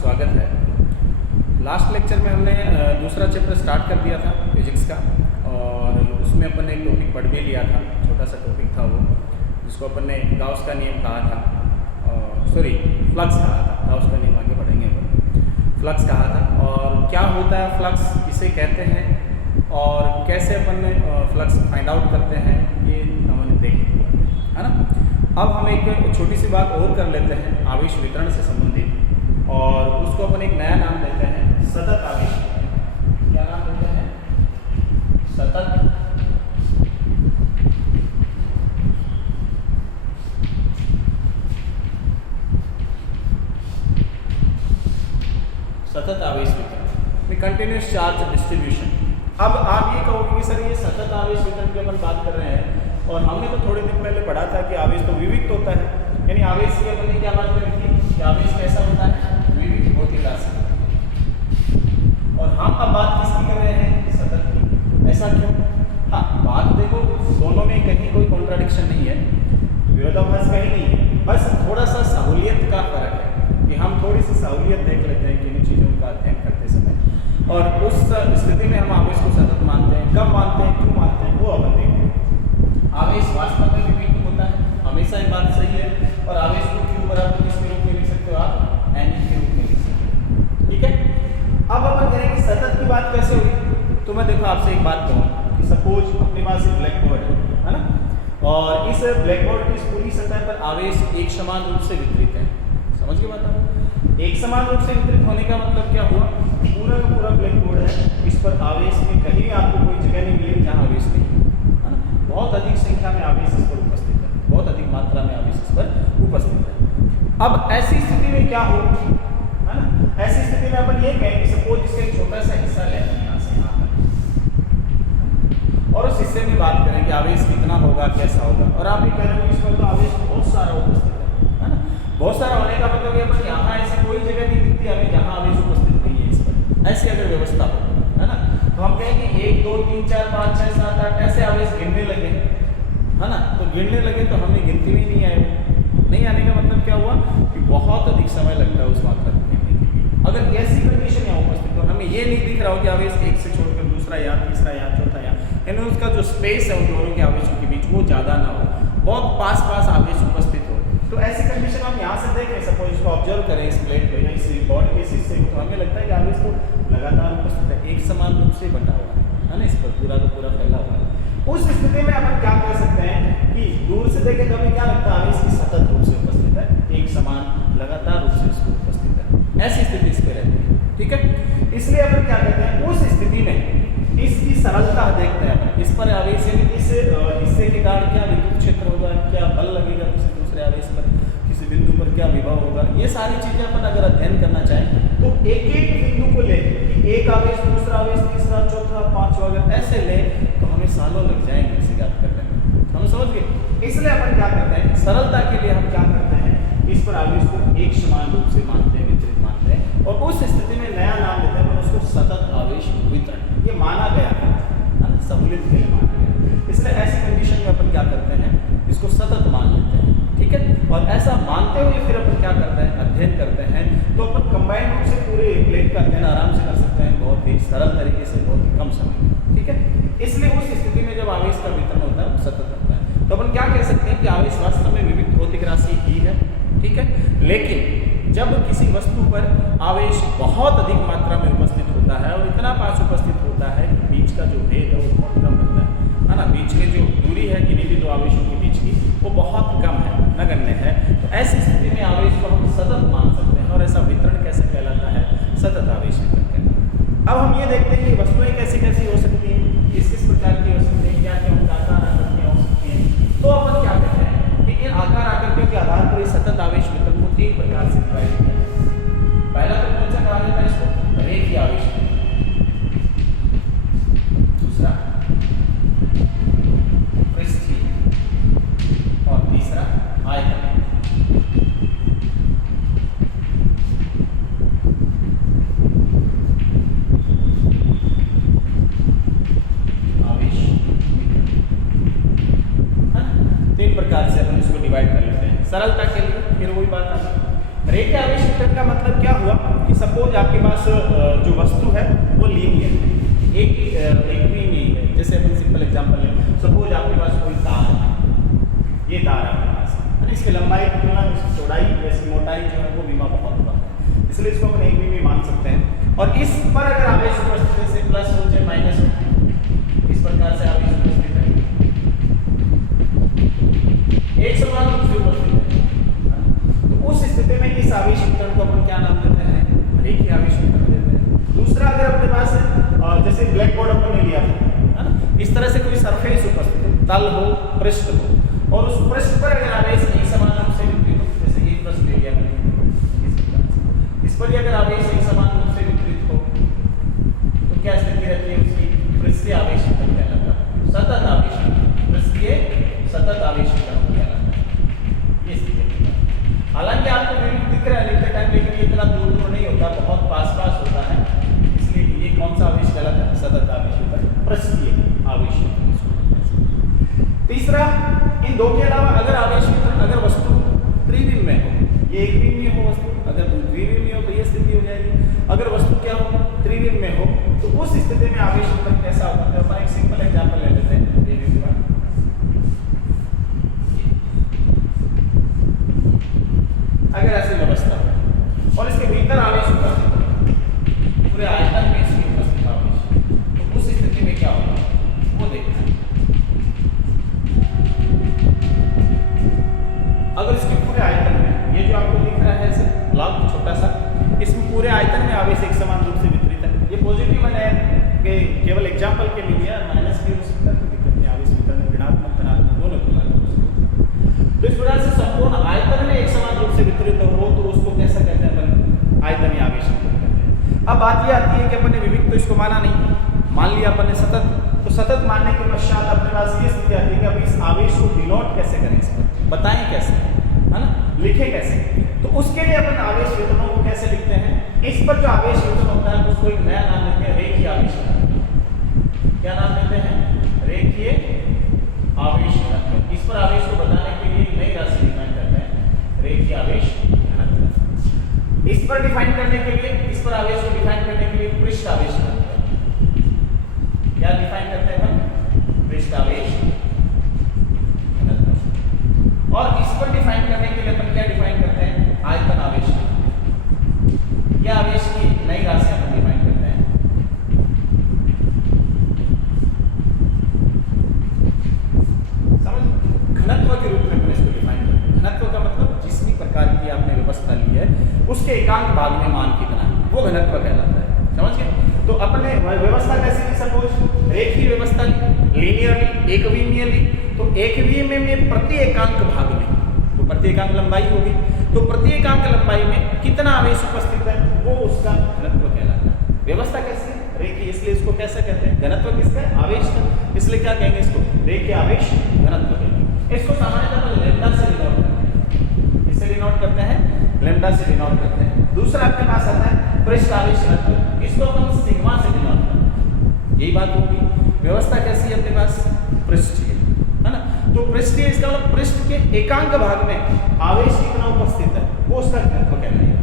स्वागत है। Last lecture में हमने दूसरा चैप्टर स्टार्ट कर दिया था फिजिक्स का, और उसमें अपन ने एक टॉपिक पढ़ भी लिया था। छोटा सा टॉपिक था वो, जिसको अपन ने गाउस का नियम कहा था, फ्लक्स कहा था। गाउस का नियम आगे पढ़ेंगे अपन। फ्लक्स कहा था, और क्या होता है फ्लक्स, किसे कहते हैं और कैसे अपन फ्लक्स फाइंड आउट करते हैं, ये हमने देखेंगे, है ना। अब हम एक छोटी सी बात और कर लेते हैं आवेश वितरण से संबंधित, और उसको अपन एक नया नाम देते हैं सतत आवेश। क्या नाम देते हैं? सतत आवेश वितरण, कंटिन्यूस चार्ज डिस्ट्रीब्यूशन। अब आप ये कहोगे कि सर ये सतत आवेश वितरण की अपन बात कर रहे हैं, और हमने तो थोड़े दिन पहले पढ़ा था कि आवेश तो विविक्त होता है, यानी आवेश की अपन ने क्या बात करी थी कि आवेश कैसा होता है? विविक्त भौतिक राशि। और हम अब बात किसकी कर रहे हैं? सतत की। ऐसा क्यों? हाँ, बात देखो, दोनों में कहीं कोई कॉन्ट्राडिक्शन नहीं है, विरोधाभास कहीं नहीं है, बस थोड़ा सा सहूलियत का फर्क है कि हम थोड़ी सी सहूलियत देख लेते हैं किन चीज़ों का अध्ययन करते समय, और उस स्थिति में हम आवेश को सतत मानते हैं। कब मानते हैं, क्यों मानते हैं, वो अपन देखते हैं। आवेश वास्तव में विविक्त होता है, हमेशा ये बात सही है, और आवेश को क्यू बराबर किसके रूप में लिख सकते हो आप? एन के रूप में लिख सकते हो, ठीक है। अब अपन करेंगे सतत की बात कैसे होगी। तो मैं देखो आपसे एक बात कहूँ कि सपोज अपने पास एक ब्लैक बोर्ड है ना, और इस ब्लैक बोर्ड की इस पूरी सतह पर आवेश एक समान रूप से वितरित है। समझ गए बात? एक समान रूप से वितरित होने का मतलब क्या हुआ? पूरा का पूरा ब्लैक बोर्ड है, इस पर आवेश में कहीं आपको कोई जगह नहीं मिलेगी जहाँ आवेश नहीं है ना। बहुत अधिक संख्या में आवेश इस पर उपस्थित है, बहुत अधिक मात्रा में आवेश इस पर उपस्थित है। अब ऐसी स्थिति में क्या हो, है ना, ऐसी स्थिति में अपन ये कहें कि सपोज इसका एक छोटा सा हिस्सा लें यहाँ से यहाँ पर, और उस हिस्से में बात करें कि आवेश कितना होगा, कैसा होगा, और आप ये कह रहे हो कि इसमें तो आवेश बहुत सारा उपस्थित है ना। बहुत सारा होने का मतलब ये पर यहाँ ऐसी कोई जगह नहीं दिखती हमें जहाँ आवेश उपस्थित नहीं है इस पर। ऐसी अगर व्यवस्था हो, है ना, तो हम कहेंगे 1 2 3 4 5 6 7 8 ऐसे आवेश गिनने लगे, है ना, तो गिनने लगे तो हमें गिनती में नहीं आए। नहीं आने का मतलब क्या हुआ कि बहुत अधिक समय लगता है उस मात्रा को गिनने के लिए। अगर ऐसी कंडीशन यहाँ उपस्थित हो, हमें ये नहीं दिख रहा हो कि आवेश एक से छोड़कर दूसरा या तीसरा या चौथा या, यानी उसका जो स्पेस है उन दोनों के आवेशों के बीच वो ज़्यादा ना हो, बहुत पास पास आवेश उपस्थित हो, तो ऐसी कंडीशन हम यहाँ से देखें, सपोज इसको ऑब्जर्व करें इस प्लेट को या इस बॉडी के इस हिस्से को, तो हमें लगता है कि आवेश तो लगातार उपस्थित है, एक समान रूप से बटा हुआ है ना, इस पर पूरा का पूरा फैला हुआ है। उस स्थिति में अपन क्या कर सकते हैं कि दूर से देखें तो हमें क्या लगता है? आवेश की सतत रूप से उपस्थित है, एक समान लगातार रूप से इसको उपस्थित है, ऐसी स्थिति इस पर रहती है, ठीक है। इसलिए अपन क्या कहते हैं, उस स्थिति में इसकी सरलता देखते हैं अपन, इस पर आवेश इस हिस्से के कारण क्या विद्युत क्षेत्र होगा, क्या बल लगेगा किसी दूसरे आवेश पर, किसी बिंदु पर क्या विभव होगा, ये सारी चीजें अपन अगर अध्ययन करना चाहें तो एक एक बिंदु को ले, एक आवेश दूसरा आवेश तीसरा चौथा पांचवा अगर ऐसे ले तो हमें सालों लग जाएंगे इसे ज्ञात करने में। हम समझ गए। इसलिए अपन क्या करते हैं, सरलता के लिए हम क्या करते हैं, इस पर आवेश को एक समान रूप से मानते हैं, वितरित मानते हैं, और उस स्थिति में नया नाम देते हैं उसको सतत आवेश वितरण। ये माना गया है, सहूलियत के लिए माना गया, इसलिए ऐसी कंडीशन में अपन क्या करते हैं, इसको सतत मान लेते हैं, ठीक है। और ऐसा मानते हुए फिर अपन क्या करते हैं, अध्ययन करते हैं, तो अपन कंबाइंड रूप से पूरे प्लेट का अध्ययन आराम से कर सकते हैं, बहुत ही सरल तरीके से, बहुत ही कम समय, ठीक है। इसलिए उस स्थिति में जब आवेश का वितरण होता है वो सतत होता है, तो अपन क्या कह सकते हैं कि आवेश वास्तव में विविक्त भौतिक राशि ही है, ठीक है। लेकिन जब किसी वस्तु पर आवेश बहुत अधिक मात्रा में उपस्थित होता है और इतना पास उपस्थित होता है कि बीच का जो भेद है वो बहुत कम होता है ना, बीच की जो दूरी है किन्हीं भी दो आवेशों के बीच की वो बहुत कम है, नगण्य है, तो ऐसी स्थिति में आवेश को हम सतत मान सकते हैं, और ऐसा वितरण कैसे कहलाता है? सतत आवेश वितरण कहलाता है। अब हम ये देखते हैं कि वस्तुएं कैसी कैसी हो सकती हैं, किस किस प्रकार की हो सकती हैं, क्या क्या आकार आकृतियाँ हो सकती हैं। तो अपन क्या कहते हैं कि इन आकार आकृतियों के आधार पर इस सतत आवेश वितरण को 3 प्रकार से डिवाइड किया जाता है। पहला तो कौन सा कहा जाता है इसको? रेखीय आवेश, दूसरा पृष्ठीय, और तीसरा आयतन। आवेश है ना, 3 प्रकार से अपन इसको डिवाइड कर लेते हैं सरलता के लिए। फिर वही बात है, रेखीय आवेश वितरण का मतलब क्या हुआ कि सपोज आपके पास जो वस्तु है वो लीनियर है, एक भी नहीं है। जैसे अपन सिंपल एग्जांपल लें, सपोज आपके पास कोई तार है, ये तार आपके पास है, इसकी लंबाई की तुलना में इसकी चौड़ाई या इसकी मोटाई जो है वो बीमा बहुत कम है, इसलिए इसको अपन एक भी मान सकते हैं। और इस पर अगर आवेश उपस्थित है, प्लस हो चाहे माइनस हो, इस प्रकार से आवेश उपस्थित है, एक समान रूप से उपस्थित है, तो उस स्थिति में इस आवेश वितरण को अपन क्या नाम देते हैं? रेखीय आवेश वितरण देते हैं। दूसरा, अगर अपने पास है जैसे ब्लैक बोर्ड अपन ने लिया था, है ना, इस तरह से कोई सरफेस उपस्थित है, तल हो, पृष्ठ हो, और उस पृष्ठ पर अगर आवेश एक समान रूप से वितरित हो, जैसे ये पृष्ठ ले लिया मैंने, इस पर अगर आवेश एक समान रूप से वितरित हो तो क्या स्थिति रहती है उसकी? पृष्ठीय आवेश वितरण कहलाता है, सतत आवेश, पृष्ठीय सतत आवेश वितरण कहलाता है, ये स्थिति। हालांकि आपको दिख रहा है लिखते टाइम, लेकिन ये इतना दूर दूर नहीं होता, बहुत पास पास होता है, इसलिए ये कौन सा आवेश कहलाता है? सतत आवेश वितरण, पृष्ठीय आवेश वितरण। तीसरा, इन दो के अलावा अगर आवेश वितरण, अगर वस्तु त्रिविम में हो, ये एक विम में हो वस्तु, अगर द्विविम में हो तो ये स्थिति हो जाएगी। अगर वस्तु क्या हो? त्रिविम में हो, तो उस स्थिति में आवेश वितरण कैसा होता है? अपन एक सिंपल एग्जांपल ले लेते हैं, अगर ऐसी व्यवस्था है और इसके भीतर आवेश उपस्थित है, पूरे आयतन में इसकी उपस्थित आवेश, तो उस स्थिति में क्या होगा वो देखना है। अगर इसके पूरे आयतन में, ये जो आपको दिख रहा है ब्लॉक छोटा सा, इसमें पूरे आयतन में आवेश एक समान रूप से वितरित है, ये पॉजिटिव है कि केवल एग्जांपल के लिए, माइनस भी हो सकता है, दिक्कत नहीं, आवेश वितरण ऋणात्मक धनात्मक दोनों प्रकार हो सकता है। तो इस प्रकार से संपूर्ण आयतन में एक समान रूप से वितरित हो तो उसको कैसा कहते हैं अपन? आयतनीय आवेश वितरण कहते हैं। अब बात ये आती है कि अपन ने विविध तो इसको माना नहीं, मान लिया अपन ने सतत, तो सतत मानने के पश्चात अपने पास ये स्थिति आती है कि अब इस आवेश को डिनोट कैसे करें, इस पर बताएं कैसे, है ना, लिखें कैसे। तो उसके लिए अपन आवेश वितरणों को कैसे लिखते हैं? इस पर जो आवेश वितरण होता है उसको एक नया नाम देते हैं, रेखीय आवेश वितरण। क्या नाम देते हैं? रेखीय आवेश घनत्व। इस पर आवेश को बताने के लिए नई राशि डिफाइन करते हैं, रेखीय आवेश घनत्व। इस पर डिफाइन करने के लिए, इस पर आवेश को डिफाइन करने के लिए पृष्ठ आवेश घनत्व। क्या डिफाइन करते हैं हम? पृष्ठ आवेश घनत्व। और इस पर डिफाइन करने के लिए अपन क्या डिफाइन करते हैं? आयतन आवेश। यह आवेश की नई राशि अपन डिफाइन करते हैं। घनत्व के रूप में अपन इसको डिफाइन करते हैं। घनत्व का मतलब जिस प्रकार की आपने व्यवस्था ली है उसके एकांक भाग में मान कितना है वो घनत्व कहलाता है, समझ गए? तो अपने व्यवस्था कैसी ली? सपोज रेखीय व्यवस्था ली, लीनियरली, एकविमीय, तो एकविमीय में प्रति एकांक भाग में, तो प्रति एकांक लंबाई होगी, तो प्रति एकांक लंबाई में कितना आवेश उपस्थित है वो उसका घनत्व कहलाता है। व्यवस्था कैसी है? रेखीय, इसलिए इसको कैसे कहते हैं? घनत्व किसका है? आवेश का, इसलिए क्या कहेंगे इसको? रेखीय आवेश घनत्व कहेंगे। इसको सामान्यतः लैम्डा से डिनोट करते हैं, इससे डिनोट करते हैं, लैम्डा से डिनोट करते हैं। दूसरा अपने पास आता है पृष्ठ आवेश घनत्व, इसको अपन सिग्मा से डिनोट करते हैं। यही बात होगी। व्यवस्था कैसी है अपने पास? पृष्ठीय, है ना, तो पृष्ठीय इसका मतलब पृष्ठ के एकांक भाग में आवेश कितना उपस्थित है वो उसका घनत्व कहलाएगा।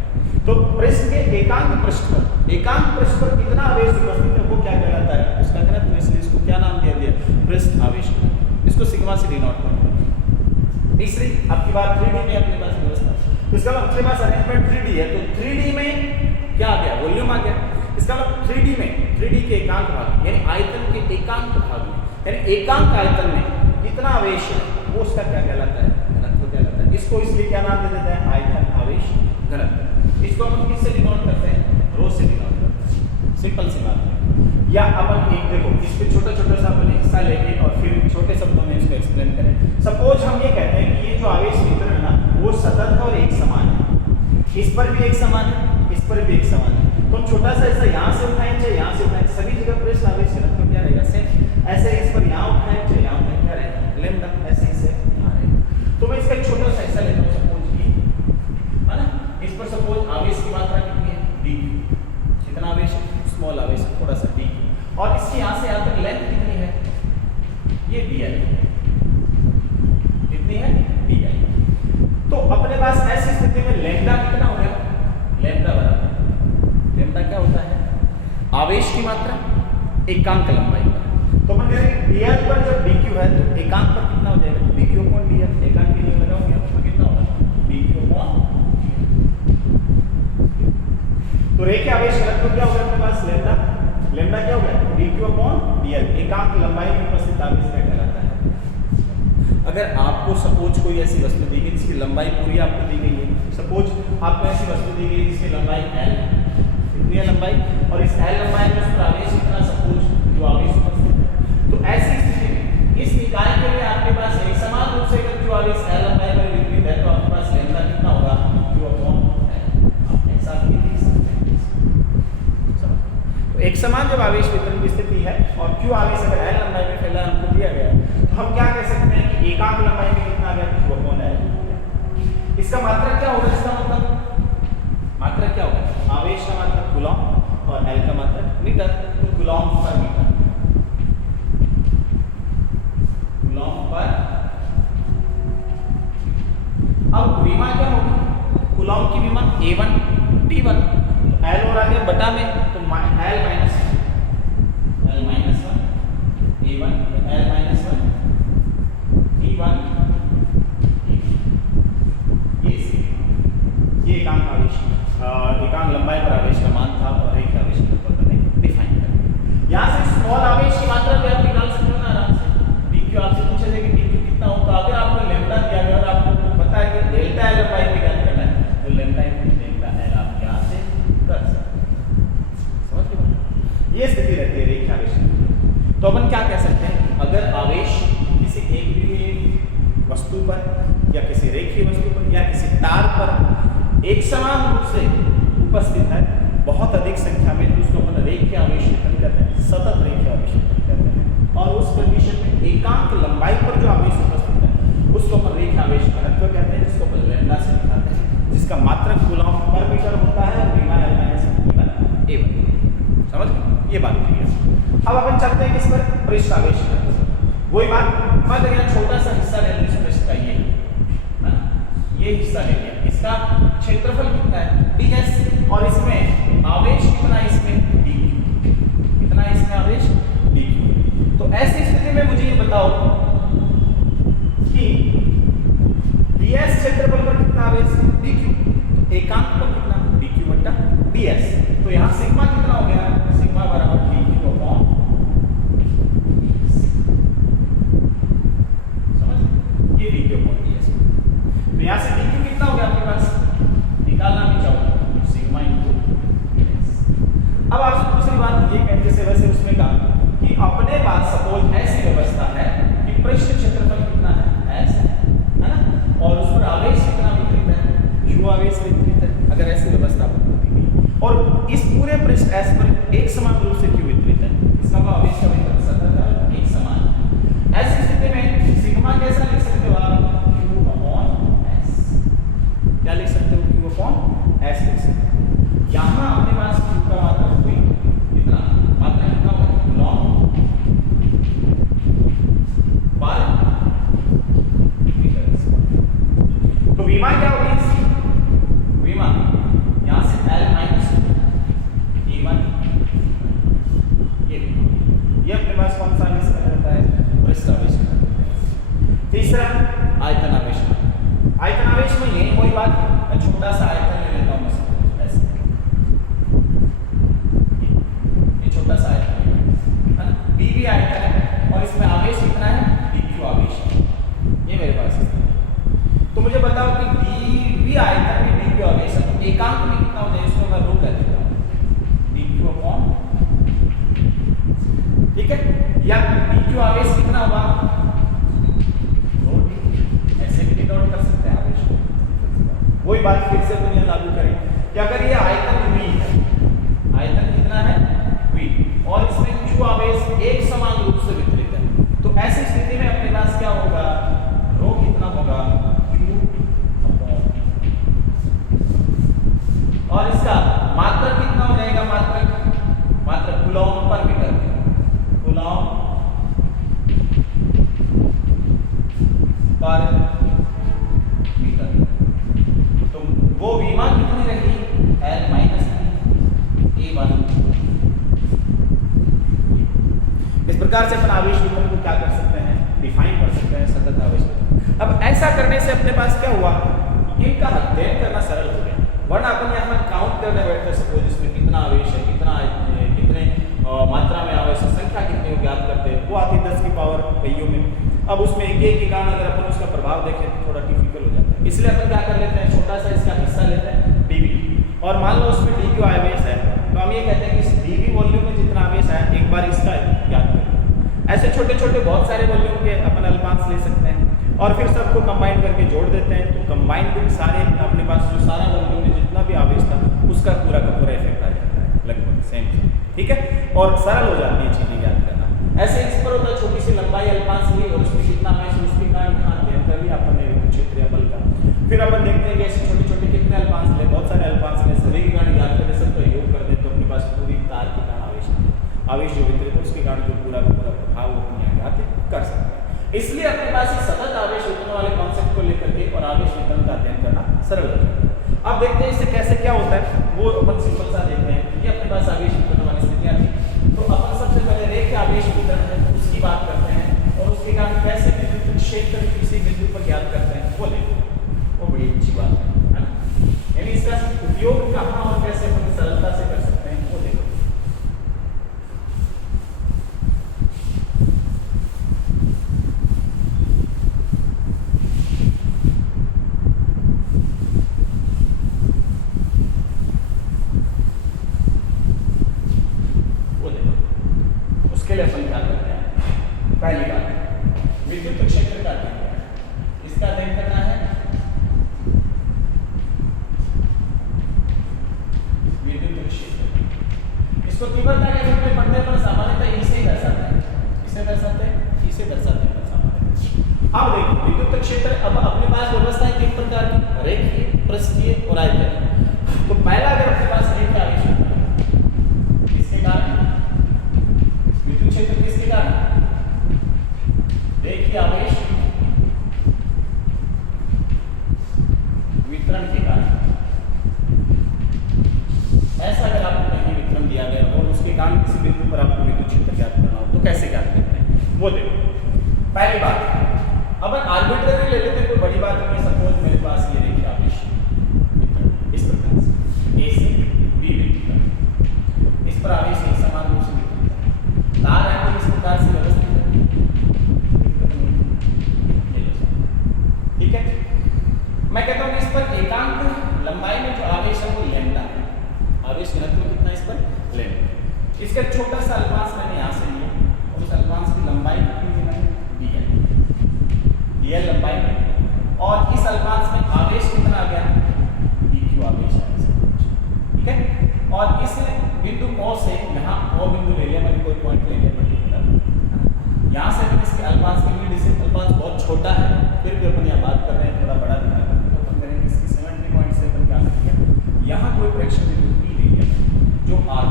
तो पृष्ठ के एकांक पृष्ठ पर, एकांक पृष्ठ पर कितना आवेश उपस्थित है वो क्या कहलाता है? उसका घनत्व। इसलिए इसको क्या नाम दिया गया? पृष्ठ आवेश घनत्व। इसको सिग्मा से डिनोट करते हैं। तीसरी आपकी बात 3D में अपने पास व्यवस्था, इसका मतलब अपने पास अरेंजमेंट 3D है, तो 3D में क्या आ गया? वॉल्यूम आ गया। इसका मतलब 3D में, 3D के एकांक भाग यानी आयतन के एकांक भाग में, यानी एकांक आयतन में कितना आवेश है वो उसका क्या कहलाता है? घनत्व कहलाता है। इसको इसलिए क्या नाम दे देते हैं? आयतन आवेश घनत्व। इसको हम किससे डिनोट करते हैं? रो से डिनोट करते हैं, सिंपल सी बात है। या अपन एक देखो, इस पे छोटा छोटा सा अपन हिस्सा लेके और फिर छोटे शब्दों में इसको एक्सप्लेन करें। सपोज हम ये कहते हैं कि ये जो आवेश वितरण है ना वो सतत और एक समान है, इस पर भी एक समान है, इस पर भी एक समान है, तो छोटा सा ऐसा यहाँ से उठाएं चाहे यहाँ से उठाएं, सभी जगह पृष्ठ आवेश घनत्व क्या रहेगा? सेम। ऐसे इस पर यहाँ उठाएं चाहे यहाँ उठाएं, क्या रहेगा? लैम्डा। ऐसे इसे यहाँ रहेगा। तो मैं इसका एक छोटा सा हिस्सा लेता हूँ, सपोज ये, है ना, इस पर सपोज आवेश की मात्रा कितनी है? डी। कितना आवेश है? स्मॉल आवेश, थोड़ा सा डी। और इसकी यहाँ से यहाँ तक लेंथ कितनी है? ये डी आई। कितनी है? D I. तो अपने पास ऐसी स्थिति में लैम्डा कितना लैम्डा बराबर, लैम्डा क्या होता है? आवेश की मात्रा एकांक लंबाई पर। तो अपन कह रहे हैं dl पर जब dq है तो एकांक पर कितना हो जाएगा? dq अपॉन dl, एकांक के लिए लगाओगे तो कितना होगा? dq upon. तो रेखीय आवेश घनत्व क्या होगा अपने पास? लैम्डा, लैम्डा क्या होगा? dq अपॉन dl, एकांक लंबाई में उपस्थित आवेश क्या कहलाता है? अगर आपको सपोज कोई ऐसी वस्तु दी गई जिसकी लंबाई पूरी आपको दी गई है, सपोज आपको ऐसी वस्तु दी गई जिसकी लंबाई l है, कितनी है लंबाई, और इस l लंबाई में उस पर आवेश कितना, सपोज जो आवेश उपस्थित है, तो ऐसी स्थिति में इस निकाय के लिए आपके पास एक समान रूप से अगर जो आवेश l लंबाई पर वितरित है तो आपके पास लैम्डा कितना होगा? q upon l। आप ऐसा भी लिख सकते हैं। समझ? तो एक समान जब आवेश वितरण की स्थिति है और q आवेश अगर l लंबाई में फैला हमको दिया गया तो हम क्या कह सकते हैं कि एकांक लंबाई में कितना आ गया? q upon l। इसका मात्रक क्या होगा? इसका मतलब मात्रक क्या होगा? आवेश का मात्रक कूलॉम और l का मात्रक मीटर, तो कूलॉम पर मीटर, कूलॉम पर। अब विमा क्या होगी? कूलॉम की विमा a1 t1, तो l और आगे बटा में तो l minus 1 a1 l minus 1 t1, ये एकांक आवेश, एकांक लंबाई पर आवेश का मान था और रेखीय आवेश घनत्व मैंने डिफाइन कर दिया। यहाँ से स्मॉल आवेश की मात्रा भी आप निकाल सकते हो ना आराम से। dq आपसे पूछा जाए कि dq कितना होगा, अगर आपको लैम्डा दिया गया और आपको पता है कि डेल्टा l लंबाई की ज्ञात करना है तो लैम्डा इनटू डेल्टा l आप यहाँ से कर सकते हैं। समझ गए? ये स्थिति रहती है रेखीय आवेश की। तो अपन क्या कह सकते हैं? अगर आवेश किसी एक भी वस्तु पर या किसी रेखीय वस्तु पर या किसी तार पर एक समान रूप से उपस्थित है बहुत अधिक संख्या में, तो उसको अपन रेखीय आवेश वितरण कहते हैं, सतत रेखीय आवेश वितरण कहते हैं। और उस कंडीशन में एकांक लंबाई पर जो आवेश उपस्थित है उसको अपन रेखीय आवेश घनत्व कहते हैं, जिसको अपन लैम्डा से दिखाते हैं, जिसका मात्रक कूलॉम पर मीटर होता है, विमा l माइनस a1। समझ गए? ये बात क्लियर। अब अपन चलते हैं किस पर? पृष्ठ आवेश घनत्व। वही बात, मान लीजिए छोटा सा हिस्सा ले लिया पृष्ठ का, ये हिस्सा ले लिया, इसका क्षेत्रफल कितना है? ds, और इसमें आवेश कितना है? इसमें dq, कितना है इसमें आवेश? dq। तो ऐसी स्थिति में मुझे ये बताओ कि ds क्षेत्रफल पर कितना आवेश? dq, तो एकांक पर कितना? dq बटा ds। तो यहाँ सिग्मा कितना हो गया? सिग्मा बराबर dq अपॉन, समझ? ये dq अपॉन ds। तो यहाँ से dq कितना हो गया आपके पास? निकालना भी चाहो सिग्मा इनटू ds। अब आपसे दूसरी बात ये कहते से वैसे उसमें कहा कि अपने पास सपोज ऐसी व्यवस्था है कि पृष्ठ क्षेत्रफल कितना है? s है ना, और उस पर आवेश कितना वितरित है? q आवेश वितरित है। अगर ऐसी व्यवस्था होती है और इस पूरे पृष्ठ s पर एक समान रूप से q वितरित है, इसका मतलब आवेश का वितरण सतत एक समान। ऐसी स्थिति में सिग्मा कैसा लिख सकते हो आप? q upon s। क्या लिख सकते हो? q अपॉन s लिख सकते हो। यहाँ अपने पास q का मात्रा हुई कितना? मात्रा कितना होगा? कूलॉम पर मीटर। तो विमा क्या होगी इसकी? विमा यहाँ से l माइनस a1, ये अपने पास कौन सा आवेश का रहता है? पृष्ठ आवेश का। तीसरा आयतन आवेश। आयतन आवेश में यही वही बात, मैं छोटा सा आयतन ले लेता हूँ ऐसे, ये छोटा सा आयतन है ना, dv आयतन है और इसमें आवेश कितना है? dq आवेश, ये मेरे पास है। तो मुझे बताओ कि dv आयतन में dq आवेश है तो एकांक में कितना हो जाए? इसको मैं रो कर देता हूँ dq अपॉन, ठीक है, या dq आवेश कितना होगा? ऐसे भी डिनोट कर सकते हैं आवेश को। वही बात फिर से अपन लागू करें कि अगर ये आयतन v है, आयतन कितना है? v, और इसमें q आवेश एक समान रूप से वितरित है, तो ऐसी स्थिति में अपने पास क्या होगा? रो कितना होगा? q अपॉन, और इसका मात्रक कितना हो जाएगा? मात्रक कूलॉम पर मीटर, कूलॉम पर मीटर। तो वो विमा कितनी रहेगी? l प्रकार से अपन आवेश वितरण को क्या कर सकते हैं, डिफाइन कर सकते हैं, सतत आवेश वितरण। अब ऐसा करने से अपने पास क्या हुआ, इनका अध्ययन करना सरल हो गया। वरना अपन यहाँ काउंट करने बैठते सपोज इसमें कितना आवेश है, कितने मात्रा में आवेश है, संख्या कितनी हो ज्ञात करते हैं, वो आती 10 की पावर कईयों में। अब उसमें एक के कारण अगर अपन उसका प्रभाव देखें तो थोड़ा डिफिकल्ट हो जाता है, इसलिए अपन क्या कर लेते हैं, छोटा सा इसका हिस्सा लेते हैं dV, और मान लो उसमें dQ आवेश है, तो हम ये कहते हैं कि इस dV वॉल्यूम में जितना आवेश है एक बार इसका ज्ञात करें। ऐसे छोटे छोटे बहुत सारे वॉल्यूम के अपन अल्पांश ले सकते हैं और फिर सबको कंबाइन करके जोड़ देते हैं, तो कंबाइंड सारे अपने पास जो सारा वॉल्यूम में जितना भी आवेश था उसका पूरा का पूरा इफेक्ट आ जाता है, लगभग सेम, ठीक है, और सरल हो जाती है चीजें ज्ञात करना। ऐसे इस पर होता है छोटी सी लंबाई अल्पांश ली और उसमें कितना आवेश, उसके कारण यहाँ अध्ययन कर लिया अपन ने क्षेत्रीय बल का। फिर अपन देखते हैं कि ऐसे छोटे छोटे कितने अल्पांश ले, बहुत सारे अल्पांश ले, सभी के कारण ज्ञात करने सबका योग कर दें तो अपने पास पूरी तार के कारण आवेश जो वितरित है उसके कारण जो पूरा का पूरा प्रभाव वो अपने यहाँ ज्ञात कर सकते हैं। इसलिए अपने पास एक सतत आवेश वितरण वाले कॉन्सेप्ट को लेकर के और आवेश वितरण का अध्ययन करना सरल होता है। अब देखते हैं इससे कैसे क्या होता है, वो अपन सिंपल सा देखते हैं कि अपने पास आवेश वितरण वाली स्थितियां थी, तो अपन सबसे पहले रेखीय आवेश वितरण है उसकी बात करते हैं और उसके कारण कैसे विद्युत क्षेत्र किसी बिंदु पर ज्ञात करते हैं वो लेते हैं, वो बड़ी अच्छी बात है ना। यानी इसका उपयोग कहाँ और कैसे अपन सरलता से कर सकते हैं वो देखो। उसके लिए अपन क्या करते हैं, पहली बात विद्युत क्षेत्र का अध्ययन करना है। इसका अध्ययन करना है विद्युत क्षेत्र, इसको तीव्रता के रूप में पढ़ते हैं, सामान्यतः इसे ही दर्शाते हैं, इसे दर्शाते हैं, इसे दर्शाते हैं सामान्यतः। अब देखो विद्युत क्षेत्र, अब अपने पास व्यवस्था है 3 प्रकार की, रेखीय, पृष्ठीय और आयतन। तो पहला अगर अपने पास रेखीय आवेश किसके कारण, विद्युत क्षेत्र किसके कारण, रेखीय आवेश वितरण के कारण। ऐसा अगर आपको कहीं वितरण दिया गया और उसके कारण किसी बिंदु पर आपको विद्युत क्षेत्र ज्ञात करना हो तो कैसे ज्ञात करते हैं वो देखो। पहली बात, अब आर्बिट्ररी ले लेते हैं, कोई बड़ी बात नहीं, सपोज मेरे पास ये रेखीय आवेश वितरण इस प्रकार से ए से बी वितरण, इस पर आवेश एक समान रूप से तार है तो इस प्रकार से व्यवस्थित है, ठीक है। मैं कहता हूं कि इस पर एकांक लंबाई में जो आवेश है वो लैम्डा है, आवेश घनत्व कितना इस पर लैम्डा। इसका छोटा सा अल्पांश मैंने यहाँ से लिया और उस अल्पांश की लंबाई कितनी मैंने dl लंबाई में, और इस अल्पांश में आवेश कितना आ गया, dq आवेश है, ठीक है। और इस बिंदु O से यहाँ O बिंदु ले लिया मैंने, कोई पॉइंट ले लिया पर्टिकुलर, यहाँ से मैंने इसके अल्पांश के लिए, जिसे अल्पांश बहुत छोटा है फिर भी अपन यहाँ बात कर रहे हैं, थोड़ा बड़ा दिखा रहे हैं, तो अपन करेंगे इसकी 70 पॉइंट से अपन क्या करेंगे, यहाँ कोई प्रेक्षण बिंदु P ले लिया जो R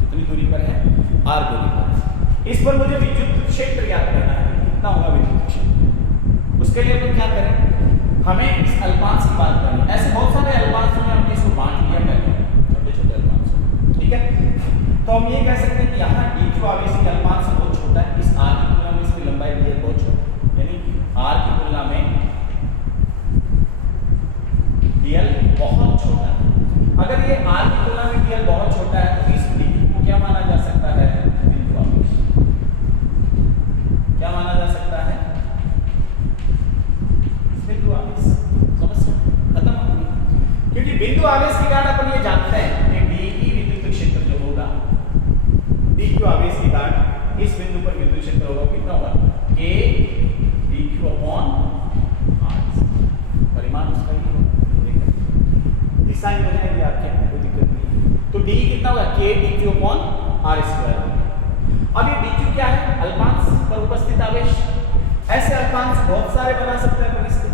कितनी दूरी पर है, R दूरी पर। इस पर मुझे विद्युत क्षेत्र ज्ञात करना है, कितना होगा विद्युत क्षेत्र। उसके लिए अपन क्या करें, हमें इस अल्पांश की बात करनी है। ऐसे बहुत सारे अल्पांश में हमने इसको बांट लिया पहले, ठीक है। तो हम ये कह सकते हैं कि यहाँ dq आवेश की अल्पांश बहुत छोटा है, इस r की तुलना में इसकी लंबाई dl बहुत छोटी, यानी r की तुलना में dl बहुत छोटा है। अगर ये r की तुलना में dl बहुत छोटा है तो इस dq को क्या माना जा सकता है, बिंदु आवेश। क्या माना जा सकता है, बिंदु आवेश। समस्या खत्म हो गई, क्योंकि बिंदु आवेश के कारण अपन ये जानते हैं dq आवेश के कारण इस बिंदु पर विद्युत क्षेत्र होगा, कितना होगा, k dq अपॉन r, परिमाण उसका ही होगा, दिशा ही बदलेगी आपके, कोई दिक्कत नहीं। तो d कितना होगा, k dq upon r square होगा। अब ये dq क्या है, अल्पांश पर उपस्थित आवेश। ऐसे अल्पांश बहुत सारे बना सकते हैं अपन इसके,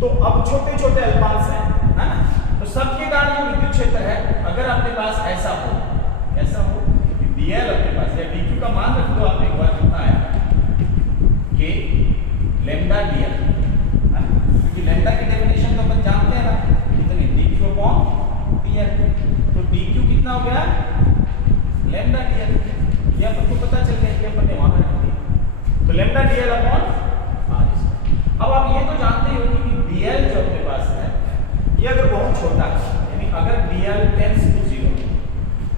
तो अब छोटे छोटे अल्पांश हैं, है ना, तो सबके कारण जो विद्युत क्षेत्र है अगर अपने पास ऐसा हो, ऐसा हो dl अपने पास या dq का मान रख दो आप एक बार, कितना आया k लैम्डा dl, क्योंकि लैम्डा की डेफिनेशन तो अपन जानते हैं ना, कितने dq अपॉन dl, तो dq कितना हो गया, लैम्डा dl, ये अपन को पता चल गया कि अपन lambda dl upon r square. अब आप ये तो जानते हो कि dl जो अपने पास है ये अगर बहुत छोटा है, यानी अगर dl टेंड्स टू 0,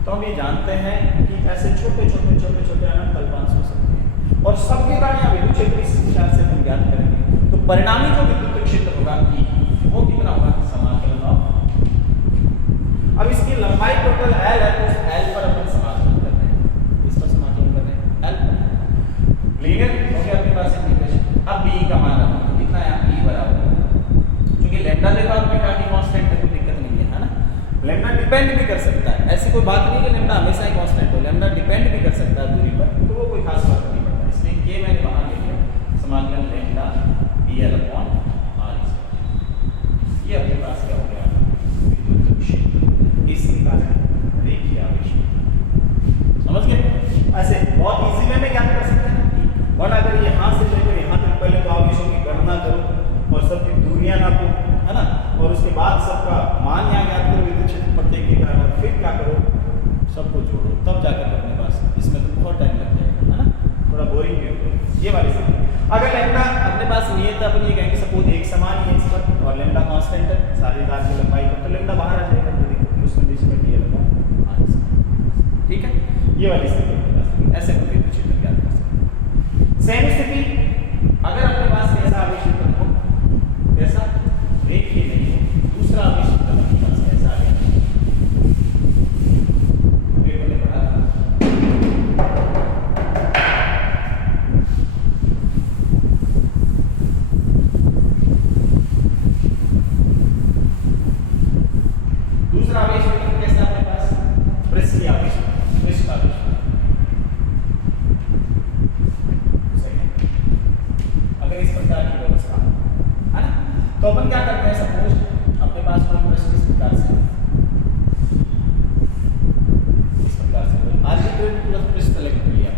तो हम ये जानते हैं कि ऐसे छोटे अनंत अल्पांश हो सकते हैं और सबके कारण यहाँ विद्युत क्षेत्र इस विचार से हम ज्ञात करेंगे। तो परिणामी जो विद्युत क्षेत्र होगा E वो कितना होगा, समाकलन ऑफ। अब इसकी लंबाई टोटल L है, तो उस L पर अपन समाकलन कर रहे हैं, इस पर समाकलन कर रहे हैं L पर। क्लियर हो गया अपने पास इंटीग्रेशन। अब B का मान रखो कितना है, E बराबर, क्योंकि लैम्डा देखो आपने कहा कि कांस्टेंट है, कोई दिक्कत नहीं है ना। लैम्डा डिपेंड भी कर सकता है, ऐसी कोई बात नहीं कि लैम्डा हमेशा ही कांस्टेंट हो, लैम्डा डिपेंड भी कर सकता है दूरी पर, तो वो कोई खास बात नहीं पड़ता। इसलिए ये मैंने वहां ले लिया समाकलन lambda dl upon r square. ये अपने पास क्या हो गया, विद्युत क्षेत्र, इसके कारण रेखीय आवेश। समझ गए? ऐसे बहुत इजी वे में क्या कर सकते हैं, वन अगर यहां से लेकर यहां तक पहले तो आवेशों की गणना करो और सबकी दूरियां नापो, है ना, और उसके बाद सबका मान यहाँ ज्ञात करो विद्युत क्षेत्र प्रत्येक के कारण, और फिर क्या करो, सबको जोड़ो, तब जाकर अपने पास, इसमें तो बहुत टाइम लग जाएगा, है ना, थोड़ा बोरिंग भी होगा ये वाली चीज। अगर लैम्डा अपने पास नियत अपन ये कहेंगे सपोज एक समान है इस पर और लैम्डा कांस्टेंट है सारी तार की लंबाई पर, तो लैम्डा बाहर आ जाएगा, कोई दिक्कत नहीं, उसमें बीच में dl अपॉन r। ठीक है, ये वाली स्थिति ऐसे हम विद्युत क्षेत्र ज्ञात कर सकते हैं। सेम स्थिति अगर अपने पास ऐसा आवेश क्षेत्र हो, ऐसा रेखीय नहीं हो, दूसरा आवेश क्षेत्र अपने पास कैसा आ गया, पेपर में पढ़ा था। दूसरा आवेश क्षेत्र कैसा अपने पास, पृष्ठीय आवेश, पृष्ठ आवेश। अगर इस प्रकार की व्यवस्था है ना, तो अपन क्या करते हैं, सपोज अपने पास कोई पृष्ठ इस प्रकार से, इस प्रकार से आर्बिट्रेरी प्लस पृष्ठ सेलेक्ट कर लिया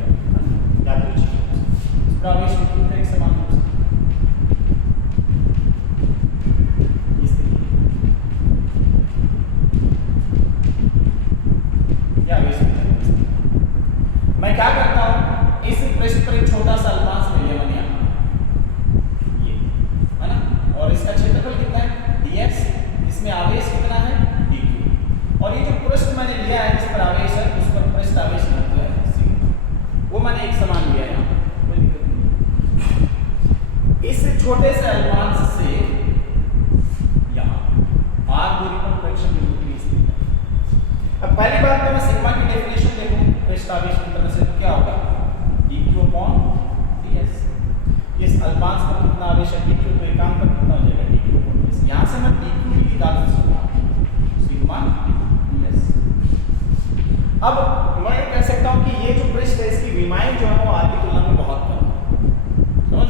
यादृच्छिक, इसका आवेश विद्युत है एक समान रूप से इस तरीके, या आवेश मैं क्या करता हूं, इस पृष्ठ पर एक छोटा सा अल्पांश ले लिया मैंने यहाँ, ये है ना, और इसका क्षेत्रफल कितना है ds, इसमें आवेश कितना है dq, और ये जो पृष्ठ मैंने लिया है जिस पर आवेश है उस पर पृष्ठ आवेश घनत्व है सिग्मा, वो मैंने एक समान लिया है यहाँ, कोई दिक्कत नहीं। इस छोटे से अल्पांश से यहाँ r दूरी पर प्रेक्षण बिंदु की स्थिति है। अब पहली बात तो मैं सिग्मा की डेफिनेशन देखूं पृष्ठ आवेश की तरह से, तो क्या होगा dq अपॉन ds, इस अल्पांश पर कितना आवेश है dq, तो एक काम पर कितना हो जाएगा dq अपॉन ds, यहां से मैं dq की निकाल सकता हूं सिग्मा ds। अब मैं ये कह सकता हूं कि ये जो पृष्ठ है इसकी विमाएं जो है वो r की तुलना में बहुत कम है, समझ।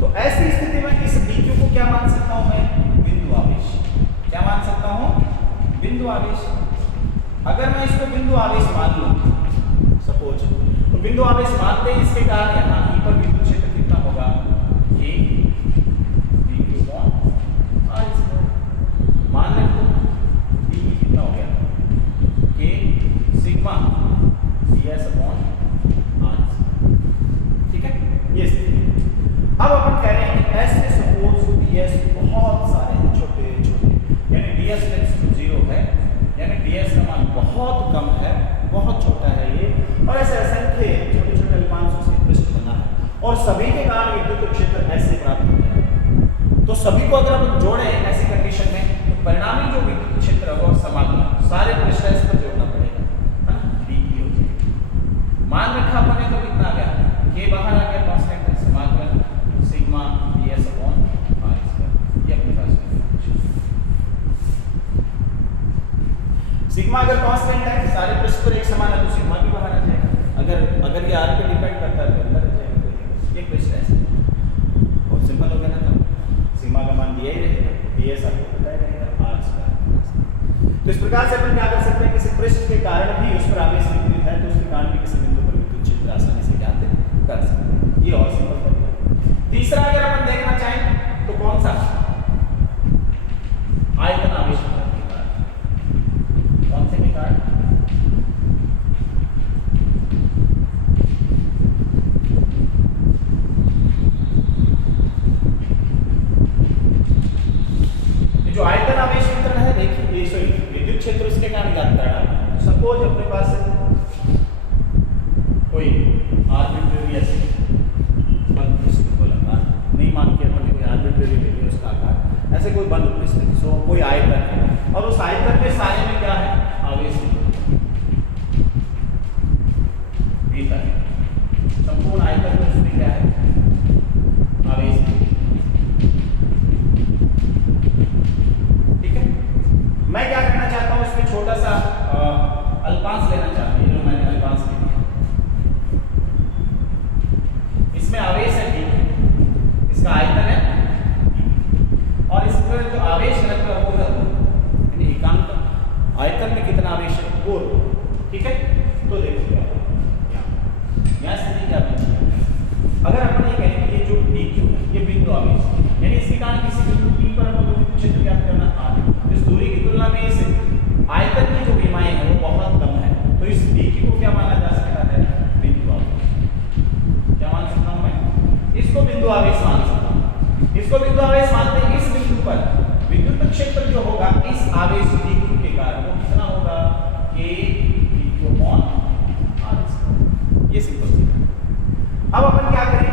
तो ऐसी स्थिति में इस dq को क्या मान सकता हूं मैं, बिंदु आवेश, क्या मान सकता हूं, बिंदु आवेश। अगर मैं इसको बिंदु आवेश मान लूं सपोज, तो बिंदु आवेश मानते ही इसके कारण यहाँ E पर विद्युत क्षेत्र कितना होगा, K dq upon r square. मान लें तो dq कितना हो गया, K sigma ds upon r square. ठीक है, ये स्थिति। अब अपन कह रहे हैं कि ऐसे सपोज ds बहुत सारे हैं, छोटे छोटे, यानी ds टेंड्स टू 0 है, यानी ds का मान बहुत कम है, बहुत छोटा है ये, और ऐसे असंख्य छोटे छोटे अल्पांशों से पृष्ठ बना है, और सभी के कारण विद्युत क्षेत्र ऐसे प्राप्त होता है। तो सभी को अगर हम जोड़ें ऐसी कंडीशन में, तो परिणामी जो विद्युत क्षेत्र होगा समाकलन सारे पृष्ठ इस पर जोड़ना पड़ेगा, है ना, dq हो जाएगा। मान रखा अपने तो कितना आ गया, k बाहर आ गया कांस्टेंट है, समाकलन sigma ds upon r square. ये अपने पास सिग्मा अगर कांस्टेंट है सारे पृष्ठ पर एक समान है तो सिग्मा भी बाहर आ जाएगा, अगर ये r पे डिपेंड करता है तो अंदर आ जाएगा। ये पृष्ठ है, बहुत सिंपल हो गया ना, तो सिग्मा का मान दिया ही रहेगा, ds आपको पता ही रहेगा r स्क्वायर। तो इस प्रकार से अपन क्या कर सकते हैं, किसी पृष्ठ के कारण भी उस पर आवेश वितरित है तो उसके कारण भी किसी बिंदु पर विद्युत क्षेत्र आसानी से ज्ञात कर सकते हैं। ये और सिंपल तरीका। तीसरा अगर अपन देखना चाहें तो कौन सा, आयतन आवेश के कारण, कौन से के कारण, सपोज अपने पास कोई आर्बिट्रेरी ऐसे बंद पृष्ठ को लगा, नहीं मान के अपने कोई आर्बिट्रेरी ले लिया उसका आकार, ऐसे कोई बंद पृष्ठ, सो कोई आयतन है और उस आयतन के सारे में क्या है, आवेश भीतर है, संपूर्ण आयतन में उसमें क्या है, आवेश। ठीक है, मैं क्या करना चाहता हूं, इसमें छोटा सा अल्पांश लेना चाहता हूं, जो मैंने अल्पांश ले लिया, इसमें आवेश है ठीक, इसका आयतन है और इसमें जो आवेश घनत्व है वो है, यानी एकांक आयतन में कितना आवेश है वो। ठीक है, तो देखो यहाँ स्थिति क्या बनती है, अगर अपन ये कहें कि ये जो dq है ये बिंदु आवेश, यानी इसके कारण किसी बिंदु P पर हमको विद्युत क्षेत्र ज्ञात करना है, इस दूरी की तुलना में इस आयतन की जो विमाएं हैं वो बहुत कम है, तो इस dq को क्या माना जा सकता है, बिंदु आवेश। क्या मान सकता हूं मैं, इसको बिंदु आवेश मान सकता हूं, इसको बिंदु आवेश मानते हैं। इस बिंदु पर विद्युत क्षेत्र जो होगा इस आवेश dq के कारण वो कितना होगा, k dq अपॉन r। ये सिंपल सी है। अब अपन क्या करें,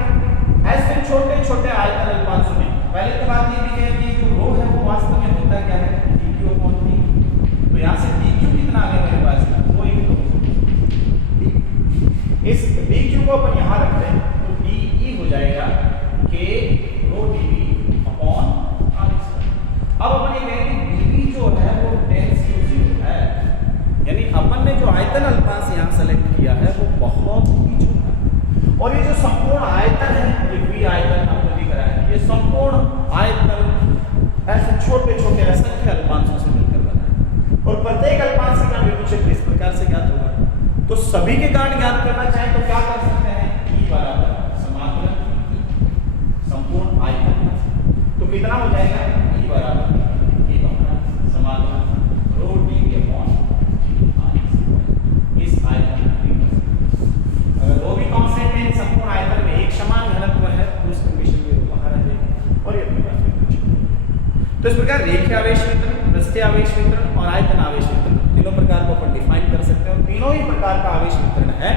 ऐसे छोटे छोटे आयतन अल्पांशों में पहले तो बात ये भी है कि जो रो है वो वास्तव में होता क्या है, dq अपॉन t। तो यहाँ से dq कितना आ गया मेरे पास, वो एक इस dq को अपन यहाँ रख दें तो de हो जाएगा k रो dv अपॉन r। अब अपन ये कहें कि dv जो है वो टेंड्स टू 0 है, यानी अपन ने जो आयतन अल्पांश यहाँ सेलेक्ट किया है वो बहुत ही छोटा है, और ये जो संपूर्ण आयतन है ये v आयतन आपको दिख रहा है, ये संपूर्ण आयतन ऐसे छोटे छोटे असंख्य अल्पांशों से मिलकर बना है, और प्रत्येक अल्पांश का विद्युत क्षेत्र इस प्रकार से ज्ञात होगा। तो सभी के कारण ज्ञात करना चाहे तो क्या कर सकते हैं, E बराबर समाकलन संपूर्ण आयतन, तो कितना हो जाएगा, E बराबर E बराबर समाकलन रो dv अपॉन r। इस आयतन अगर दो भी कांस्टेंट है संपूर्ण आयतन में एक समान घनत्व है तो उस कंडीशन में वो बाहर आ जाएगी और ये अपने पास विद्युत। तो इस प्रकार रेखीय आवेश वितरण, पृष्ठीय आवेश वितरण और आयतन आवेश वितरण तीनों प्रकार को अपन डिफाइन कर सकते हैं, और तीनों ही प्रकार का आवेश वितरण है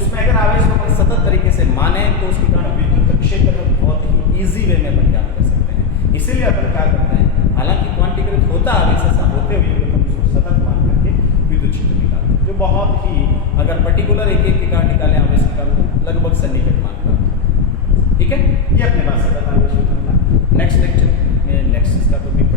उसमें अगर आवेश को अपन सतत तरीके से माने तो उसके कारण विद्युत क्षेत्र बहुत ही ईजी वे में अपन ज्ञात कर सकते हैं। इसीलिए अपन क्या करते हैं, हालांकि क्वांटीकृत होता आवेश ऐसा होते हुए हम उसको सतत मान करके विद्युत क्षेत्र निकालते हैं, जो बहुत ही अगर पर्टिकुलर एक एक के कारण निकाले आवेश निकालो तो लगभग सन्निकट मान प्राप्त होता है। ठीक है, ये अपने पास सतत आवेश वितरण था। नेक्स्ट लेक्चर में नेक्स्ट इसका टॉपिक